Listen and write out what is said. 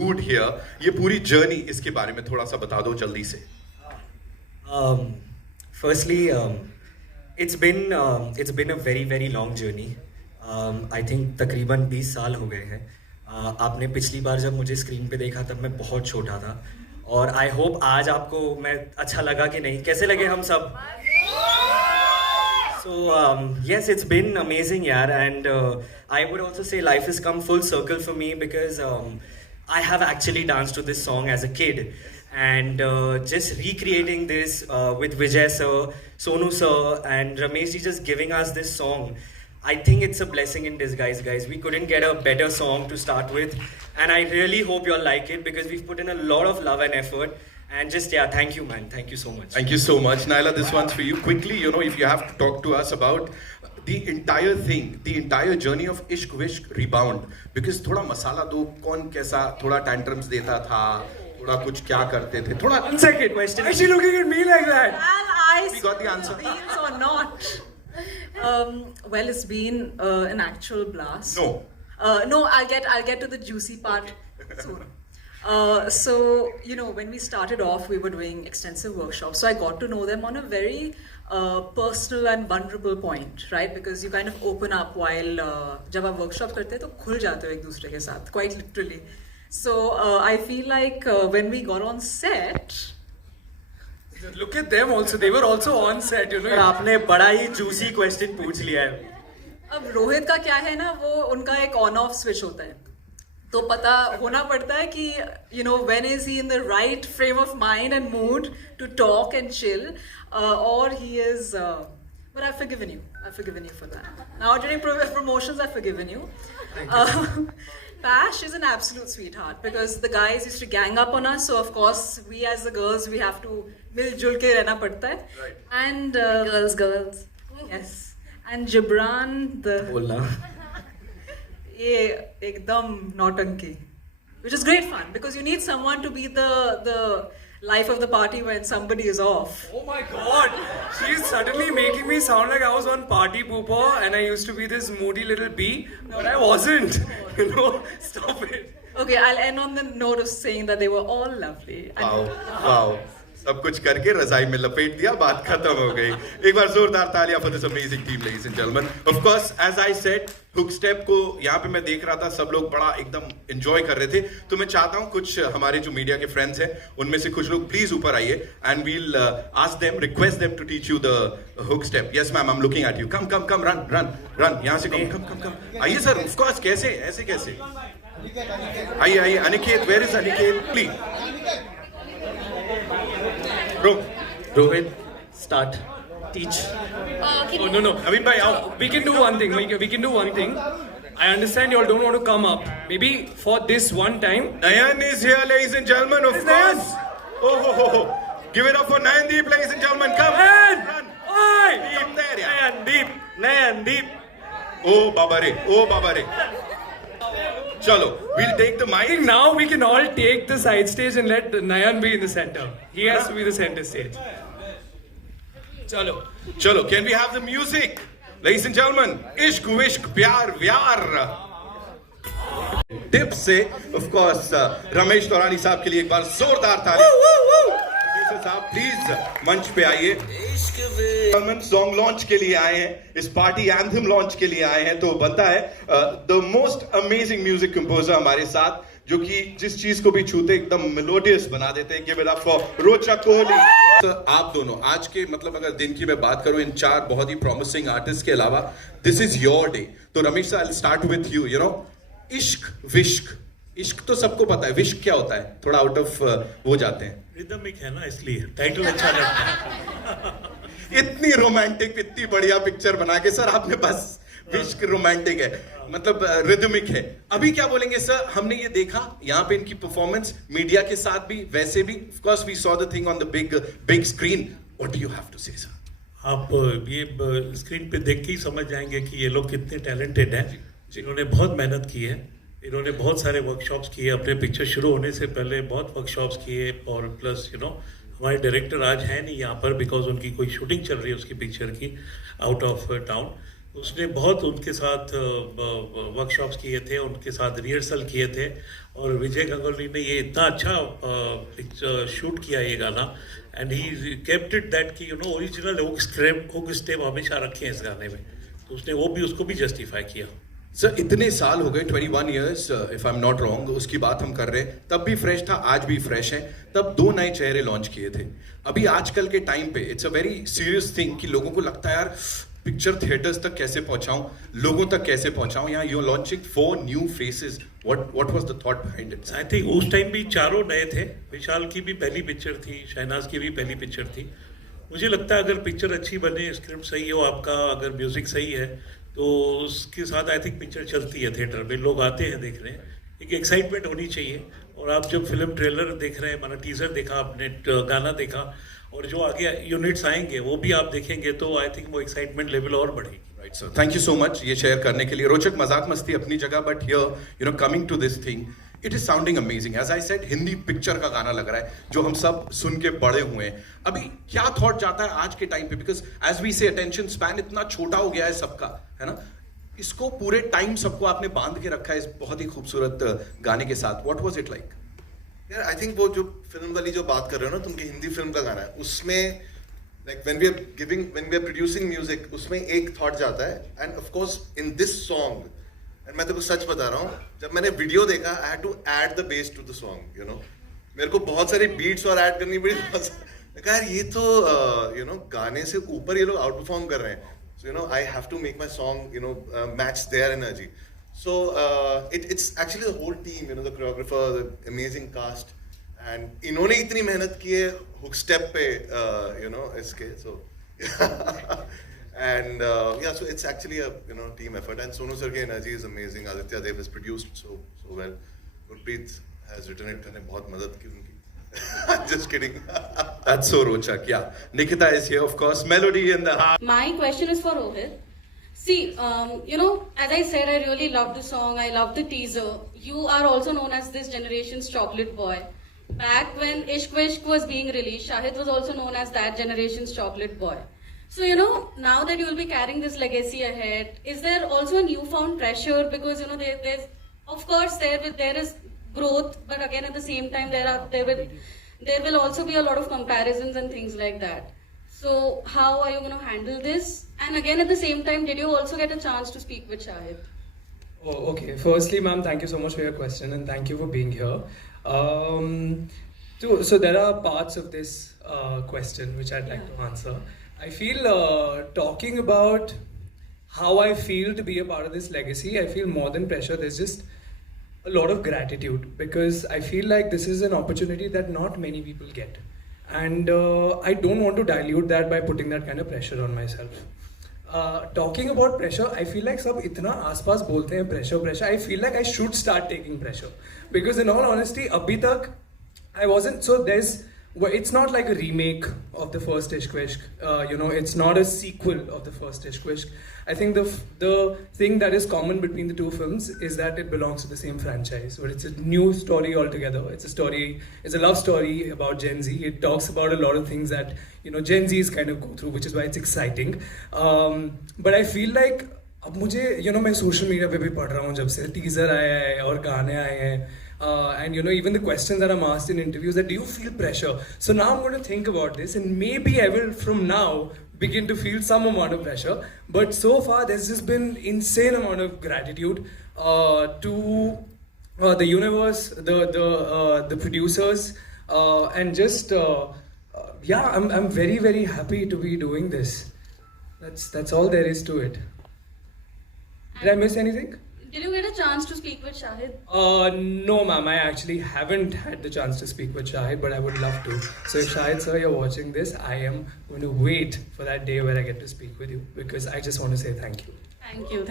Good here. ये पूरी journey इसके बारे में थोड़ा सा बता दो जल्दी से. Firstly, it's been a very long journey. I think तकरीबन 20 साल हो गए हैं. आपने पिछली बार जब मुझे स्क्रीन पे देखा तब मैं बहुत छोटा था और आई होप आज आपको मैं अच्छा लगा कि नहीं. कैसे लगे हम सब? So yes, it's been amazing, yaar, and I would also say life has come full circle for me because I have actually danced to this song as a kid, and just recreating this with Vijay sir, Sonu sir, and Ramesh ji just giving us this song. I think it's a blessing in disguise, guys. We couldn't get a better song to start with, and I really hope you all like it because we've put in a lot of love and effort. And just, yeah, thank you, man. Thank you so much. Thank you so much. Naila, this one's for you. Quickly, if you have to talk to us about the entire thing, the entire journey of Ishq Vishk Rebound. Because thoda masala do, kaun kaisa, thoda tantrums deta tha, thoda kuch kya karte the, thoda... One second question. Why is she looking at me like that? We got the answer. Reels or not? Well, it's been an actual blast. No. No, I'll get to the juicy part soon. So, when we started off, we were doing extensive workshops. So I got to know them on a very personal and vulnerable point, right? Because you kind of open up while जब आप workshop करते हैं तो खुल जाते हो एक दूसरे के साथ, quite literally. So I feel like when we got on set. Look at them also. They were also on set, आपने बड़ा ही juicy question पूछ लिया है. अब रोहित का क्या है ना, वो उनका एक ऑन ऑफ स्विच होता है. तो पता होना पड़ता है कि when is he in the right frame of mind and mood to talk and chill, or he is but I've forgiven you for that. Now during promotions I've forgiven you. Pash is an absolute sweetheart because the guys used to gang up on us, so of course we as the girls we have to मिलजुल के रहना पड़ता है. Right. And girls yes, and Gibran the बोलना. ये एकदम नौटंकी, which is great fun because you need someone to be the life of the party when somebody is off. Oh my god! She's suddenly making me sound like I was on Party Pooper and I used to be this moody little bee, but I wasn't. Stop it. Okay, I'll end on the note of saying that they were all lovely. Wow. सब कुछ करके रजाई में लपेट दिया, बात खत्म हो गई. एक बार जोरदार तालियां for this amazing team, ladies and gentlemen. Of course, as I said, hook step को यहाँ पे मैं देख रहा था, सब लोग बड़ा एकदम enjoy कर रहे थे. तो मैं चाहता हूँ कुछ हमारे जो मीडिया के friends हैं, उनमें से कुछ लोग please ऊपर आइए, and we'll ask them, request them to teach you the hook step. Yes, ma'am, I'm looking at you. Come, run. यहाँ से come. आइए sir, of course. कैसे? ऐसे कैसे? आइए. Aniket, where is Aniket? Please. Rohit, start. Teach. Oh no. Naveen bhai, we can do one thing. We can do one thing. I understand you all don't want to come up. Maybe for this one time. Nayan is here, ladies and gentlemen, of course. Oh. Give it up for Nayandeep, ladies and gentlemen. Come. Nayan! Oi! Come there, yeah. Nayandeep. Oh, Babare. Chalo, we'll take the I think mic. now we can all take the side stage and let Nayan be in the center. He has to be the center stage. Chalo. Chalo, can we have the music? Ladies and gentlemen, Ishq Vishk Pyar Vyar. Tips से, of course, Ramesh Taurani साहब के लिए एक बार जोरदार ताली. Producer साहब, please मंच पे आइए. सॉन्ग लॉन्च के लिए आए हैं, इस पार्टी एंथम लॉन्च के लिए आए हैं, तो बनता है the most amazing music composer हमारे साथ, जो कि जिस चीज को भी छूते एकदम मेलोडियस बना देते हैं. Give it up for Rochak Kohli. तो आप दोनों आज के मतलब अगर दिन की मैं बात करूं, इन चार बहुत ही प्रॉमिसिंग आर्टिस्ट के अलावा, दिस इज योर डे. तो Ramesh sir, I will start with you. Ishq Vishk, इश्क तो सबको पता है, विश्क क्या होता है? थोड़ा आउट ऑफ हो जाते हैं. रिदमिक है ना, इसलिए टाइटल अच्छा लगता है. इतनी रोमांटिक, इतनी बढ़िया पिक्चर बना के सर आपने बस विश्क रोमांटिक है, मतलब रिदमिक है. अभी क्या बोलेंगे सर? हमने ये देखा यहाँ पे इनकी परफॉर्मेंस मीडिया के साथ भी, वैसे भी. Of course we saw the thing on the big screen. What do you have to say sir? आप ये स्क्रीन पे देख के ही समझ जाएंगे कि ये लोग कितने टैलेंटेड हैं. इन्होंने बहुत मेहनत की है, इन्होंने बहुत सारे वर्कशॉप्स किए, अपने पिक्चर शुरू होने से पहले बहुत वर्कशॉप्स किए. और प्लस हमारे डायरेक्टर आज है नहीं यहाँ पर बिकॉज उनकी कोई शूटिंग चल रही है उसकी पिक्चर की आउट ऑफ टाउन. उसने बहुत उनके साथ वर्कशॉप्स किए थे, उनके साथ रिहर्सल किए थे, और विजय गंगोली ने ये इतना अच्छा शूट किया ये गाना, and he kept it that कि you know original hook step हमेशा रखे हैं इस गाने में, तो उसने वो भी उसको भी जस्टिफाई किया। सर इतने साल हो गए, 21 years if I am not wrong, उसकी बात हम कर रहे हैं, तब भी फ्रेश था, आज भी फ्रेश है। तब 2 नए चेहरे लॉन्च किए थे। अभी आजकल के टाइम पे it's a very serious thing कि लोगों को लगता है यार पिक्चर थिएटर्स तक कैसे पहुंचाऊं, लोगों तक कैसे पहुंचाऊं। यहाँ you launching 4 new faces, what was the thought behind it? I think उस टाइम भी चारों नए थे। विशाल की भी पहली पिक्चर थी, शहनाज की भी पहली पिक्चर थी। मुझे लगता है अगर पिक्चर अच्छी बने, स्क्रिप्ट सही हो आपका, अगर म्यूजिक सही है, तो उसके साथ आई थिंक पिक्चर चलती है थिएटर में, लोग आते हैं देखने। एक एक्साइटमेंट होनी चाहिए, और आप जब फिल्म ट्रेलर देख रहे हैं, माना टीजर देखा आपने, गाना देखा, और जो आगे यूनिट्स आएंगे वो भी आप देखेंगे, तो आई थिंक वो एक्साइटमेंट लेवल और बढ़ेगी। Right sir, thank you so much ये शेयर करने के लिए। रोचक मजाक मस्ती अपनी जगह, but here you know coming to this thing, it is sounding amazing. As I said, Hindi picture का गाना लग रहा है जो हम सब सुन के बड़े हुए हैं। अभी क्या थॉट जाता है आज के टाइम पे, बिकॉज एज वी से अटेंशन स्पैन इतना छोटा हो गया है सबका, है ना? इसको पूरे टाइम सबको आपने बांध के रखा है इस बहुत ही खूबसूरत गाने के साथ। What was it like? यार आई थिंक वो जो फिल्म वाली जो बात कर रहे हो ना तुम, कि हिंदी फिल्म का गाना है, उसमें like when we are producing music, उसमें एक थॉट जाता है। And of course in this song, and मैं तेको सच बता रहा हूँ, जब मैंने वीडियो देखा, I had to add the bass to the song, you know. मेरे को बहुत सारी बीट्स और ऐड करनी पड़ी। यार ये तो यू नो गाने से ऊपर ये लोग आउट परफॉर्म कर रहे हैं, so you know I have to make my song, you know, match their energy. So it's actually the whole team, you know, the choreographer, the amazing cast, and इन्होंने इतनी मेहनत की है hook step पे, you know, इसके, so and yeah, so it's actually a, you know, team effort, and Sonu sir की energy is amazing. Aditya Dev has produced so well. Gurpreet has written it, and बहुत मदद की उनकी। Just kidding. That's so rochak. Yeah, Nikita is here, of course. Melody in the heart. My question is for Rohit. See, you know, as I said, I really love the song. I love the teaser. You are also known as this generation's chocolate boy. Back when Ishq Vishk was being released, Shahid was also known as that generation's chocolate boy. So, you know, now that you will be carrying this legacy ahead, is there also a newfound pressure? Because, you know, there's, of course, there is growth, but again at the same time there will also be a lot of comparisons and things like that. So how are you going to handle this? And again at the same time, did you also get a chance to speak with Shahid? Oh, okay. Firstly, ma'am, thank you so much for your question, and thank you for being here. So there are parts of this question which I'd like to answer. I feel talking about how I feel to be a part of this legacy, I feel more than pressure. There's just a lot of gratitude, because I feel like this is an opportunity that not many people get, and I don't want to dilute that by putting that kind of pressure on myself. Talking about pressure, I feel like सब इतना आसपास बोलते हैं pressure. I feel like I should start taking pressure, because in all honesty, अभी तक I wasn't. So it's not like a remake of the first Ishq Vishk. You know, it's not a sequel of the first Ishq Vishk. I think the thing that is common between the two films is that it belongs to the same franchise, but it's a new story altogether. It's a love story about Gen Z. It talks about a lot of things that, you know, Gen Zs kind of go through, which is why it's exciting. But I feel like अब मुझे, you know, मैं social media पे भी पढ़ रहा हूँ जब से teaser आया है और गाने आए हैं. And you know, even the questions that I'm asked in interviews, that do you feel pressure? So now I'm going to think about this, and maybe I will from now begin to feel some amount of pressure. But so far there's just been insane amount of gratitude to the universe, the producers, and just yeah, I'm very, very happy to be doing this. That's all there is to it. Did I miss anything? Did you get a chance to speak with Shahid? No, ma'am. I actually haven't had the chance to speak with Shahid, but I would love to. So if Shahid sir, you're watching this, I am going to wait for that day where I get to speak with you, because I just want to say thank you. Thank you.